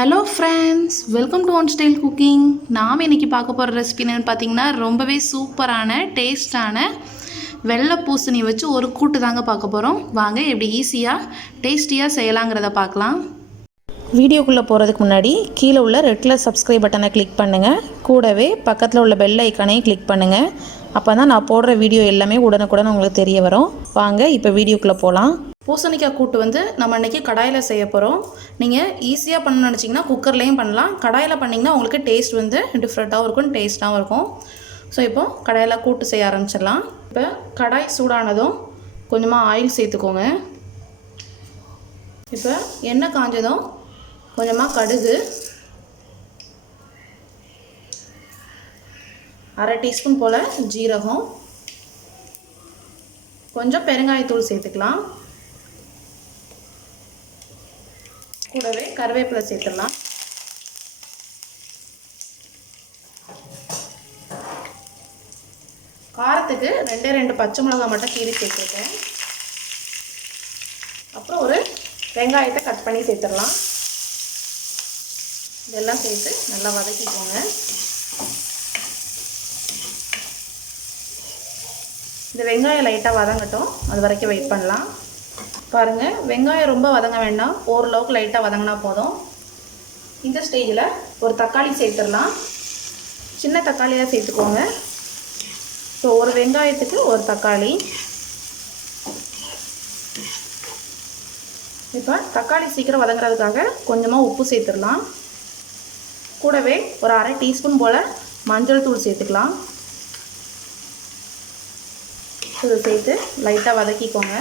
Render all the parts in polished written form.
Hello friends, welcome to one style cooking. நாம் இன்றைக்கி பார்க்க போகிற ரெசிபி என்னென்னு பார்த்தீங்கன்னா ரொம்பவே சூப்பரான டேஸ்டான வெள்ளை பூசணி வச்சு ஒரு கூட்டு தாங்க பார்க்க போகிறோம். வாங்க எப்படி ஈஸியாக டேஸ்டியாக செய்யலாங்கிறத பார்க்கலாம். வீடியோக்குள்ளே போகிறதுக்கு முன்னாடி கீழே உள்ள ரெட் கலர் சப்ஸ்கிரைப் பட்டனை கிளிக் பண்ணுங்கள். கூடவே பக்கத்தில் உள்ள பெல் ஐக்கானையும் கிளிக் பண்ணுங்கள். அப்போ தான் நான் போடுற வீடியோ எல்லாமே உடனுக்குடன் உங்களுக்கு தெரிய வரும். வாங்க இப்போ வீடியோக்குள்ளே போகலாம். பூசணிக்காய் கூட்டு நம்ம இன்றைக்கி கடாயில் செய்ய போகிறோம். நீங்கள் ஈஸியாக பண்ணணும்னு நினச்சிங்கன்னா குக்கர்லேயும் பண்ணலாம். கடாயில் பண்ணிங்கன்னா உங்களுக்கு டேஸ்ட் டிஃப்ரெண்ட்டாகவும் இருக்கும், டேஸ்ட்டாகவும் இருக்கும். ஸோ இப்போது கடாயில் கூட்டு செய்ய ஆரம்பிச்சிடலாம். இப்போ கடாய் சூடானதும் கொஞ்சமாக ஆயில் சேர்த்துக்கோங்க. இப்போ எண்ணெய் காஞ்சதும் கொஞ்சமாக கடுகு, 1/2 டீஸ்பூன் போல் ஜீரகம், கொஞ்சம் பெருங்காயத்தூள் சேர்த்துக்கலாம். கூடவே கருவேப்பிலை சேர்த்துடலாம். காரத்துக்கு 2 பச்சை மிளகாய் மட்டும் கீறி சேர்த்துருக்கேன். அப்புறம் ஒரு வெங்காயத்தை கட் பண்ணி சேர்த்துடலாம். இதெல்லாம் சேர்த்து நல்லா வதக்கிக்கோங்க. இந்த வெங்காயம் லைட்டாக வதங்கட்டும், அது வரைக்கும் வெயிட் பண்ணலாம். பாருங்கள், வெங்காயம் ரொம்ப வதங்க வேண்டாம், ஓரளவுக்கு லைட்டாக வதங்கினா போதும். இந்த ஸ்டேஜில் ஒரு தக்காளி சேர்த்துடலாம். சின்ன தக்காளியாக சேர்த்துக்கோங்க. ஸோ ஒரு வெங்காயத்துக்கு ஒரு தக்காளி. இப்போ தக்காளி சீக்கிரம் வதங்குறதுக்காக கொஞ்சமாக உப்பு சேர்த்துடலாம். கூடவே ஒரு 1/2 டீஸ்பூன் போல் மஞ்சள் தூள் சேர்த்துக்கலாம். இதை சேர்த்து லைட்டாக வதக்கிக்கோங்க.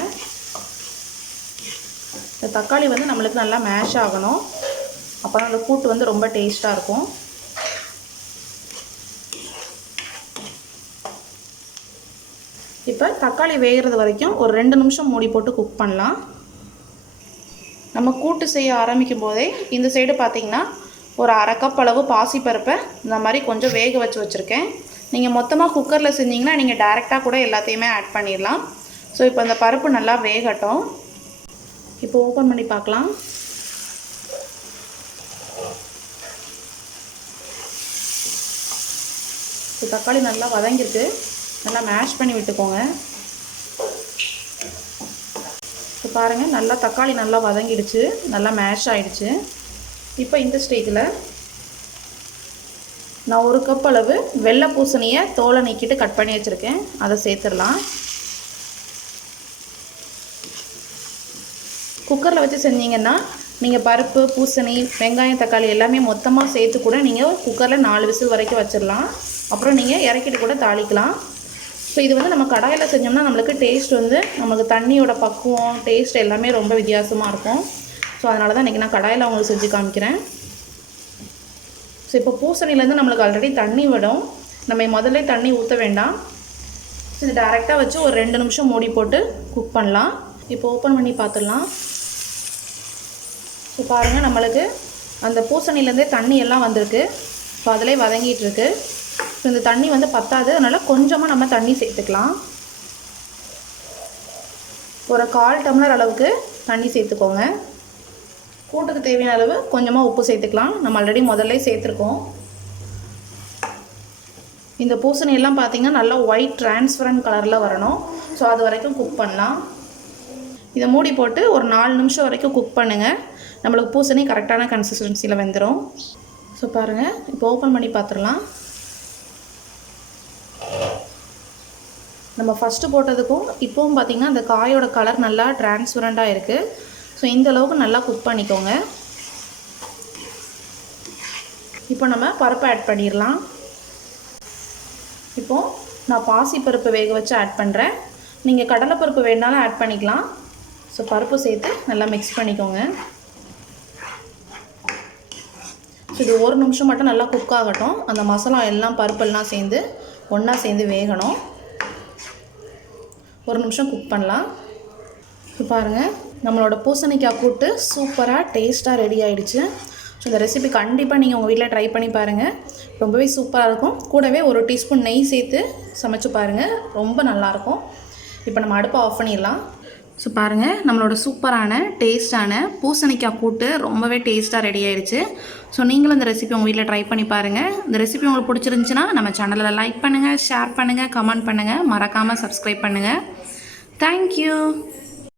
இந்த தக்காளி நம்மளுக்கு நல்லா மேஷ் ஆகணும். அப்போ தான் அந்த கூட்டு ரொம்ப டேஸ்ட்டாக இருக்கும். இப்போ தக்காளி வேகிறது வரைக்கும் ஒரு 2 நிமிஷம் மூடி போட்டு குக் பண்ணலாம். நம்ம கூட்டு செய்ய ஆரம்பிக்கும் போதே இந்த சைடு பார்த்திங்கன்னா ஒரு 1/2 கப் அளவு பாசிப்பருப்பை இந்த மாதிரி கொஞ்சம் வேக வச்சு வச்சுருக்கேன். நீங்கள் மொத்தமாக குக்கரில் செஞ்சிங்கன்னா நீங்கள் டைரெக்டாக கூட எல்லாத்தையுமே ஆட் பண்ணிடலாம். ஸோ இப்போ இந்த பருப்பு நல்லா வேகட்டும். இப்போ ஓப்பன் பண்ணி பார்க்கலாம். இப்போ தக்காளி நல்லா வதங்கிருக்கு. நல்லா மேஷ் பண்ணி விட்டுக்கோங்க. இப்போ பாருங்கள், நல்லா தக்காளி நல்லா வதங்கிடுச்சு, நல்லா மேஷ் ஆகிடுச்சு. இப்போ இந்த ஸ்டேஜில் நான் 1 கப் அளவு வெள்ளை பூசணியை தோலை நீக்கிட்டு கட் பண்ணி வச்சுருக்கேன், அதை சேர்த்துடலாம். குக்கரில் வச்சு செஞ்சீங்கன்னா நீங்கள் பருப்பு, பூசணி, வெங்காயம், தக்காளி எல்லாமே மொத்தமாக சேர்த்து கூட நீங்கள் குக்கரில் 4 விசில் வரைக்கும் வச்சிடலாம். அப்புறம் நீங்கள் இறக்கிட்டு கூட தாளிக்கலாம். ஸோ இது நம்ம கடாயில் செஞ்சோம்னா நம்மளுக்கு டேஸ்ட் நமக்கு தண்ணியோட பக்குவம், டேஸ்ட் எல்லாமே ரொம்ப வித்தியாசமாக இருக்கும். ஸோ அதனால தான் இன்றைக்கி நான் கடாயில் உங்களுக்கு செஞ்சு காமிக்கிறேன். ஸோ இப்போ பூசணிலேருந்து நம்மளுக்கு ஆல்ரெடி தண்ணி விடும். நம்ம முதல்ல தண்ணி ஊற்ற வேண்டாம். ஸோ இது டேரெக்டாக வச்சு ஒரு 2 நிமிஷம் மூடி போட்டு குக் பண்ணலாம். இப்போ ஓப்பன் பண்ணி பார்த்துடலாம். ஸோ பாருங்கள், நம்மளுக்கு அந்த பூசணிலேருந்தே தண்ணி எல்லாம் வந்திருக்கு. ஸோ அதிலே வதங்கிட்டுருக்கு. ஸோ இந்த தண்ணி பத்தாது, அதனால் கொஞ்சமாக நம்ம தண்ணி சேர்த்துக்கலாம். ஒரு 1/4 டம்ளர் அளவுக்கு தண்ணி சேர்த்துக்கோங்க. கூட்டுக்கு தேவையான அளவு கொஞ்சமாக உப்பு சேர்த்துக்கலாம். நம்ம ஆல்ரெடி முதல்ல சேர்த்துருக்கோம். இந்த பூசணி எல்லாம் பார்த்திங்கன்னா நல்லா ஒயிட் டிரான்ஸ்பரண்ட் கலரில் வரணும். ஸோ அது வரைக்கும் குக் பண்ணலாம். இதை மூடி போட்டு ஒரு 4 நிமிஷம் வரைக்கும் குக் பண்ணுங்கள். நம்மளுக்கு பூசணி கரெக்டான கன்சிஸ்டன்சியில் வெந்துடும். ஸோ பாருங்கள், இப்போ ஓப்பன் பண்ணி பார்த்துடலாம். நம்ம ஃபஸ்ட்டு போட்டதுக்கும் இப்போவும் பார்த்திங்கன்னா அந்த காயோட கலர் நல்லா டிரான்ஸ்பரண்ட்டாக இருக்குது. ஸோ இந்த அளவுக்கு நல்லா குக் பண்ணிக்கோங்க. இப்போ நம்ம பருப்பை ஆட் பண்ணிடலாம். இப்போது நான் பாசிப்பருப்பு வேக வச்சு ஆட் பண்ணுறேன். நீங்கள் கடலைப்பருப்பு வேணாலும் ஆட் பண்ணிக்கலாம். ஸோ பருப்பு சேர்த்து நல்லா மிக்ஸ் பண்ணிக்கோங்க. ஸோ இது 1 நிமிஷம் மட்டும் நல்லா குக் ஆகட்டும். அந்த மசாலா எல்லாம் பருப்பெல்லாம் சேர்ந்து ஒன்றா சேர்ந்து வேகணும். 1 நிமிஷம் குக் பண்ணலாம். ஸோ பாருங்கள், நம்மளோட பூசணிக்காய் கூட்டு சூப்பராக டேஸ்ட்டாக ரெடி ஆகிடுச்சு. ஸோ இந்த ரெசிபி கண்டிப்பாக நீங்கள் உங்கள் வீட்டில் ட்ரை பண்ணி பாருங்கள். ரொம்பவே சூப்பராக இருக்கும். கூடவே 1 டீஸ்பூன் நெய் சேர்த்து சமைச்சு பாருங்கள், ரொம்ப நல்லாயிருக்கும். இப்போ நம்ம அடுப்பை ஆஃப் பண்ணிடலாம். ஸோ பாருங்கள், நம்மளோட சூப்பரான டேஸ்டான பூசணிக்காய் கூட்டு ரொம்பவே டேஸ்ட்டாக ரெடி ஆயிடுச்சு. ஸோ நீங்களும் இந்த ரெசிபி உங்கள் வீட்டில் ட்ரை பண்ணி பாருங்கள். இந்த ரெசிபி உங்களுக்கு பிடிச்சிருந்துச்சுன்னா நம்ம சேனலில் லைக் பண்ணுங்கள், ஷேர் பண்ணுங்கள், கமெண்ட் பண்ணுங்கள், மறக்காமல் சப்ஸ்கிரைப் பண்ணுங்கள். தேங்க்யூ.